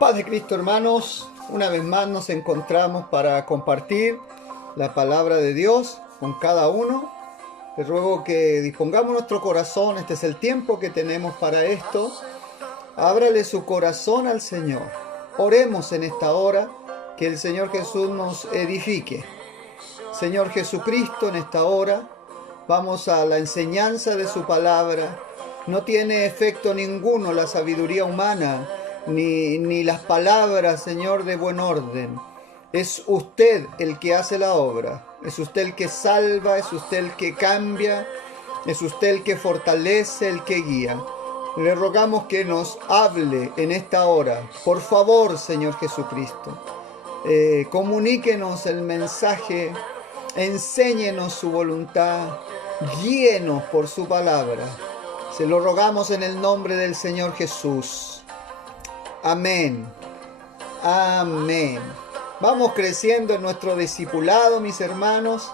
Paz de Cristo, hermanos, una vez más nos encontramos para compartir la palabra de Dios con cada uno. Te ruego que dispongamos nuestro corazón, este es el tiempo que tenemos para esto. Ábrale su corazón al Señor. Oremos en esta hora, que el Señor Jesús nos edifique. Señor Jesucristo, en esta hora vamos a la enseñanza de su palabra. No tiene efecto ninguno la sabiduría humana, ni las palabras, Señor, de buen orden. Es usted el que hace la obra. Es usted el que salva, es usted el que cambia, es usted el que fortalece, el que guía. Le rogamos que nos hable en esta hora. Por favor, Señor Jesucristo, comuníquenos el mensaje, enséñenos su voluntad, guíenos por su palabra. Se lo rogamos en el nombre del Señor Jesús. Amén. Amén. Vamos creciendo en nuestro discipulado, mis hermanos,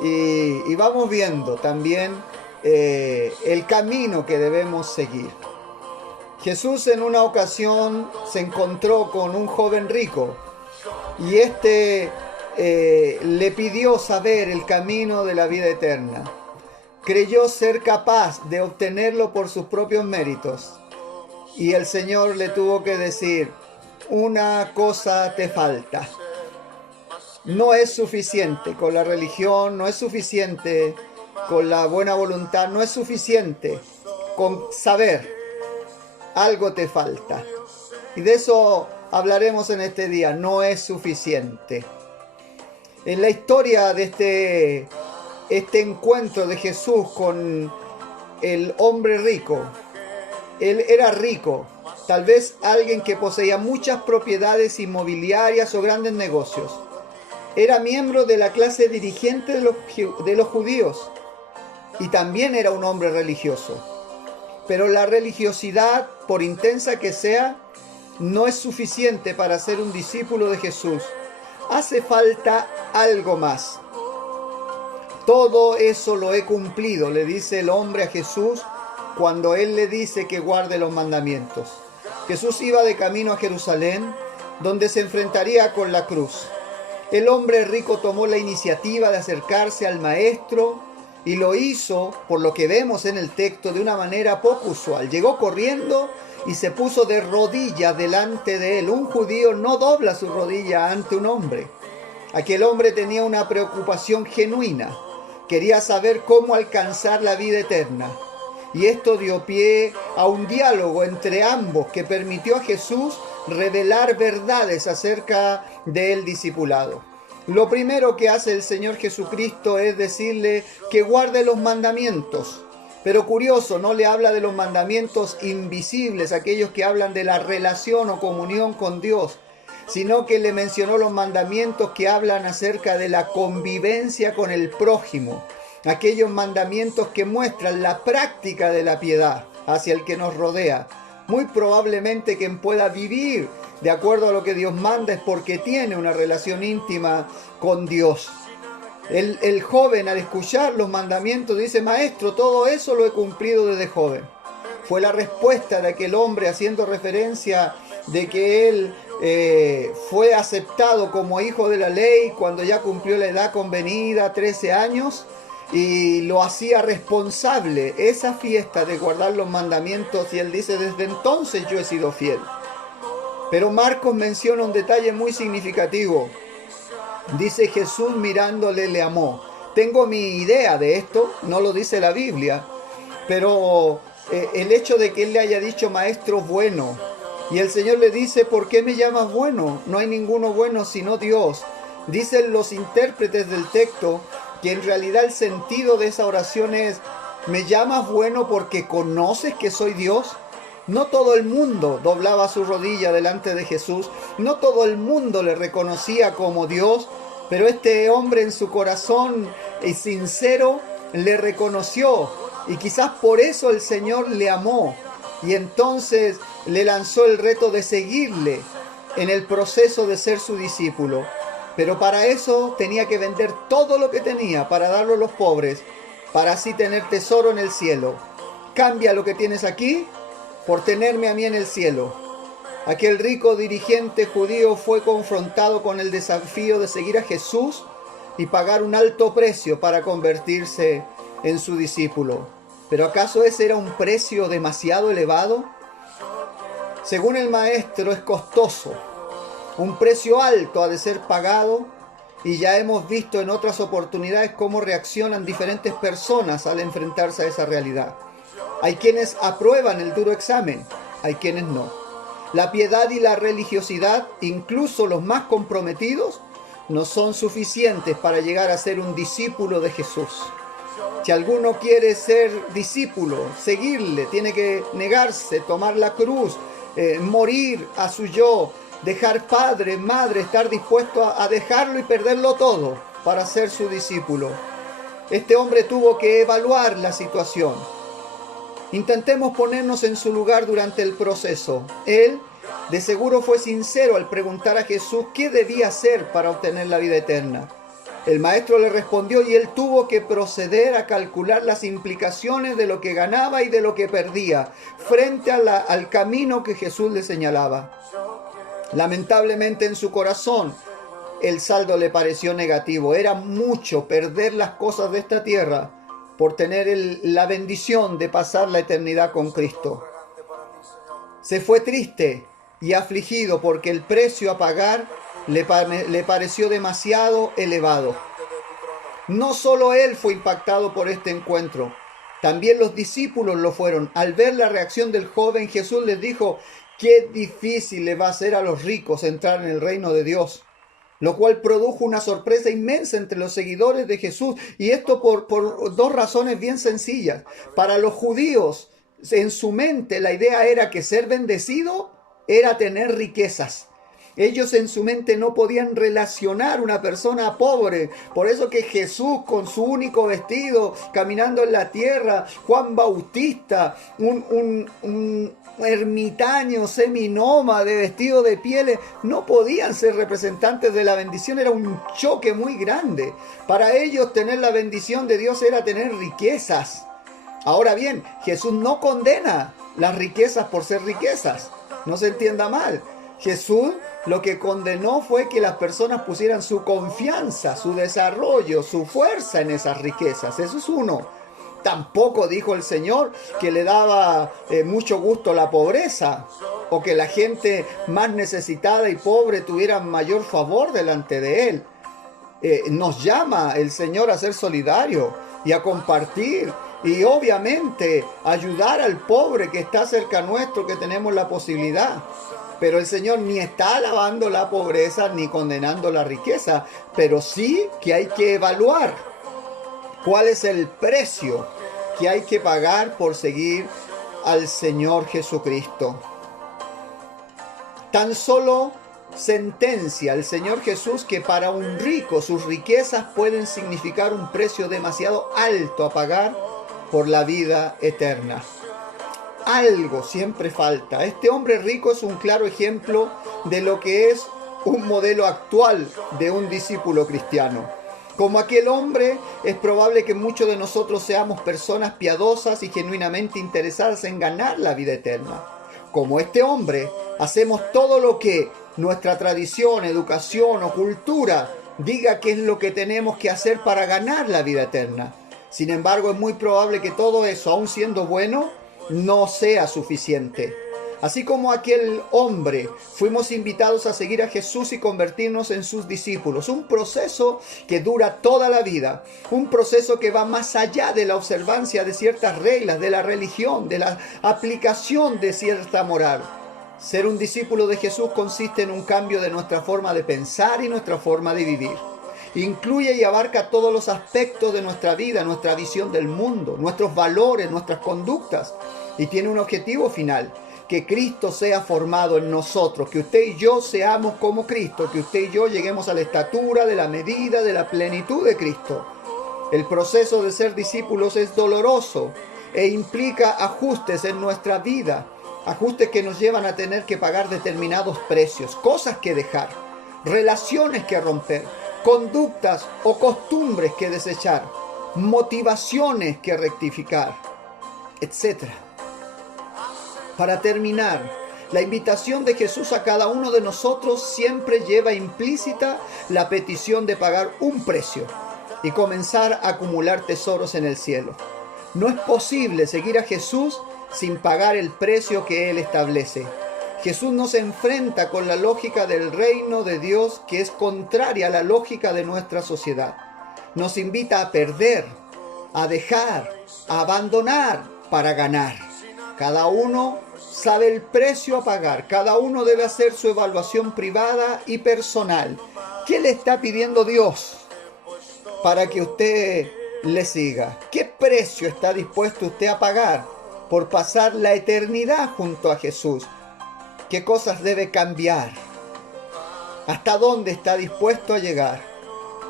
y vamos viendo también el camino que debemos seguir. Jesús en una ocasión se encontró con un joven rico y le pidió saber el camino de la vida eterna. Creyó ser capaz de obtenerlo por sus propios méritos. Y el Señor le tuvo que decir: una cosa te falta. No es suficiente con la religión, no es suficiente con la buena voluntad, no es suficiente con saber. Algo te falta. Y de eso hablaremos en este día. No es suficiente. En la historia de este encuentro de Jesús con el hombre rico, él era rico, tal vez alguien que poseía muchas propiedades inmobiliarias o grandes negocios. Era miembro de la clase dirigente de los judíos y también era un hombre religioso. Pero la religiosidad, por intensa que sea, no es suficiente para ser un discípulo de Jesús. Hace falta algo más. Todo eso lo he cumplido, le dice el hombre a Jesús cuando él le dice que guarde los mandamientos. Jesús iba de camino a Jerusalén, donde se enfrentaría con la cruz. El hombre rico tomó la iniciativa de acercarse al maestro y lo hizo, por lo que vemos en el texto, de una manera poco usual. Llegó corriendo y se puso de rodillas delante de él. Un judío no dobla su rodilla ante un hombre. Aquel hombre tenía una preocupación genuina. Quería saber cómo alcanzar la vida eterna. Y esto dio pie a un diálogo entre ambos que permitió a Jesús revelar verdades acerca del discipulado. Lo primero que hace el Señor Jesucristo es decirle que guarde los mandamientos. Pero curioso, no le habla de los mandamientos invisibles, aquellos que hablan de la relación o comunión con Dios, sino que le mencionó los mandamientos que hablan acerca de la convivencia con el prójimo. Aquellos mandamientos que muestran la práctica de la piedad hacia el que nos rodea. Muy probablemente quien pueda vivir de acuerdo a lo que Dios manda es porque tiene una relación íntima con Dios. El joven, al escuchar los mandamientos, dice: maestro, todo eso lo he cumplido desde joven. Fue la respuesta de aquel hombre, haciendo referencia de que él fue aceptado como hijo de la ley cuando ya cumplió la edad convenida, 13 años, y lo hacía responsable esa fiesta de guardar los mandamientos, y él dice: desde entonces yo he sido fiel. Pero Marcos menciona un detalle muy significativo. Dice: Jesús mirándole le amó. Tengo mi idea de esto, no lo dice la Biblia, pero el hecho de que él le haya dicho maestro bueno, y el Señor le dice: ¿por qué me llamas bueno? No hay ninguno bueno sino Dios. Dicen los intérpretes del texto que en realidad el sentido de esa oración es: ¿me llamas bueno porque conoces que soy Dios? No todo el mundo doblaba su rodilla delante de Jesús, no todo el mundo le reconocía como Dios, pero este hombre en su corazón sincero le reconoció, y quizás por eso el Señor le amó, y entonces le lanzó el reto de seguirle en el proceso de ser su discípulo. Pero para eso tenía que vender todo lo que tenía para darlo a los pobres, para así tener tesoro en el cielo. Cambia lo que tienes aquí por tenerme a mí en el cielo. Aquel rico dirigente judío fue confrontado con el desafío de seguir a Jesús y pagar un alto precio para convertirse en su discípulo. ¿Pero acaso ese era un precio demasiado elevado? Según el maestro, es costoso. Un precio alto ha de ser pagado, y ya hemos visto en otras oportunidades cómo reaccionan diferentes personas al enfrentarse a esa realidad. Hay quienes aprueban el duro examen, hay quienes no. La piedad y la religiosidad, incluso los más comprometidos, no son suficientes para llegar a ser un discípulo de Jesús. Si alguno quiere ser discípulo, seguirle, tiene que negarse, tomar la cruz, morir a su yo, dejar padre, madre, estar dispuesto a dejarlo y perderlo todo para ser su discípulo. Este hombre tuvo que evaluar la situación. Intentemos ponernos en su lugar durante el proceso. Él, de seguro, fue sincero al preguntar a Jesús qué debía hacer para obtener la vida eterna. El maestro le respondió y él tuvo que proceder a calcular las implicaciones de lo que ganaba y de lo que perdía frente al camino que Jesús le señalaba. Lamentablemente en su corazón el saldo le pareció negativo. Era mucho perder las cosas de esta tierra por tener la bendición de pasar la eternidad con Cristo. Se fue triste y afligido porque el precio a pagar le pareció demasiado elevado. No solo él fue impactado por este encuentro, también los discípulos lo fueron. Al ver la reacción del joven, Jesús les dijo: qué difícil le va a ser a los ricos entrar en el reino de Dios. Lo cual produjo una sorpresa inmensa entre los seguidores de Jesús. Y esto por dos razones bien sencillas. Para los judíos, en su mente, la idea era que ser bendecido era tener riquezas. Ellos en su mente no podían relacionar una persona pobre. Por eso que Jesús, con su único vestido, caminando en la tierra, Juan Bautista, un ermitaño seminómade vestido de pieles, no podían ser representantes de la bendición. Era un choque muy grande. Para ellos tener la bendición de Dios era tener riquezas. Ahora bien, Jesús no condena las riquezas por ser riquezas. No se entienda mal. Jesús lo que condenó fue que las personas pusieran su confianza, su desarrollo, su fuerza en esas riquezas. Eso es uno. Tampoco dijo el Señor que le daba mucho gusto la pobreza, o que la gente más necesitada y pobre tuviera mayor favor delante de Él. Nos llama el Señor a ser solidario y a compartir, y obviamente ayudar al pobre que está cerca nuestro, que tenemos la posibilidad. Pero el Señor ni está alabando la pobreza ni condenando la riqueza, pero sí que hay que evaluar cuál es el precio que hay que pagar por seguir al Señor Jesucristo. Tan solo sentencia el Señor Jesús que para un rico sus riquezas pueden significar un precio demasiado alto a pagar por la vida eterna. Algo siempre falta. Este hombre rico es un claro ejemplo de lo que es un modelo actual de un discípulo cristiano. Como aquel hombre, es probable que muchos de nosotros seamos personas piadosas y genuinamente interesadas en ganar la vida eterna. Como este hombre, hacemos todo lo que nuestra tradición, educación o cultura diga que es lo que tenemos que hacer para ganar la vida eterna. Sin embargo, es muy probable que todo eso, aun siendo bueno, no sea suficiente. Así como aquel hombre, fuimos invitados a seguir a Jesús y convertirnos en sus discípulos. Un proceso que dura toda la vida. Un proceso que va más allá de la observancia de ciertas reglas, de la religión, de la aplicación de cierta moral. Ser un discípulo de Jesús consiste en un cambio de nuestra forma de pensar y nuestra forma de vivir. Incluye y abarca todos los aspectos de nuestra vida, nuestra visión del mundo, nuestros valores, nuestras conductas. Y tiene un objetivo final: que Cristo sea formado en nosotros, que usted y yo seamos como Cristo, que usted y yo lleguemos a la estatura, de la medida, de la plenitud de Cristo. El proceso de ser discípulos es doloroso e implica ajustes en nuestra vida, ajustes que nos llevan a tener que pagar determinados precios, cosas que dejar, relaciones que romper, conductas o costumbres que desechar, motivaciones que rectificar, etc. Para terminar, La invitación de Jesús a cada uno de nosotros siempre lleva implícita la petición de pagar un precio y comenzar a acumular tesoros en el cielo. No es posible seguir a Jesús sin pagar el precio que Él establece. Jesús nos enfrenta con la lógica del reino de Dios, que es contraria a la lógica de nuestra sociedad. Nos invita a perder, a dejar, a abandonar para ganar. Cada uno sabe el precio a pagar. Cada uno debe hacer su evaluación privada y personal. ¿Qué le está pidiendo Dios para que usted le siga? ¿Qué precio está dispuesto usted a pagar por pasar la eternidad junto a Jesús? ¿Qué cosas debe cambiar? ¿Hasta dónde está dispuesto a llegar?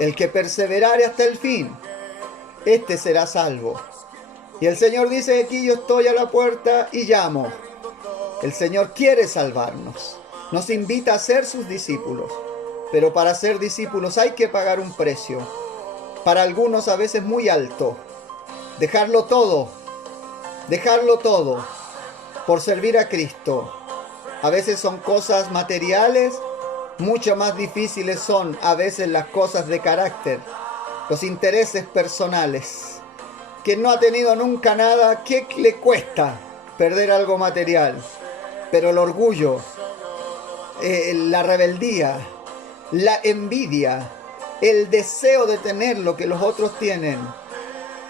El que perseverare hasta el fin, este será salvo. Y el Señor dice aquí: yo estoy a la puerta y llamo. El Señor quiere salvarnos. Nos invita a ser sus discípulos. Pero para ser discípulos hay que pagar un precio. Para algunos a veces muy alto. Dejarlo todo por servir a Cristo. A veces son cosas materiales, mucho más difíciles son a veces las cosas de carácter, los intereses personales. Quien no ha tenido nunca nada, ¿qué le cuesta perder algo material? Pero el orgullo, la rebeldía, la envidia, el deseo de tener lo que los otros tienen,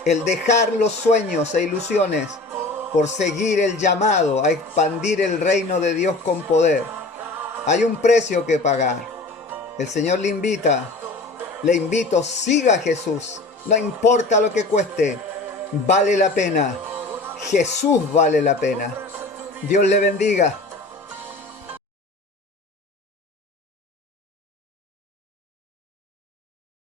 el dejar los sueños e ilusiones por seguir el llamado a expandir el reino de Dios con poder. Hay un precio que pagar. El Señor le invito, siga a Jesús. No importa lo que cueste, vale la pena. Jesús vale la pena. Dios le bendiga.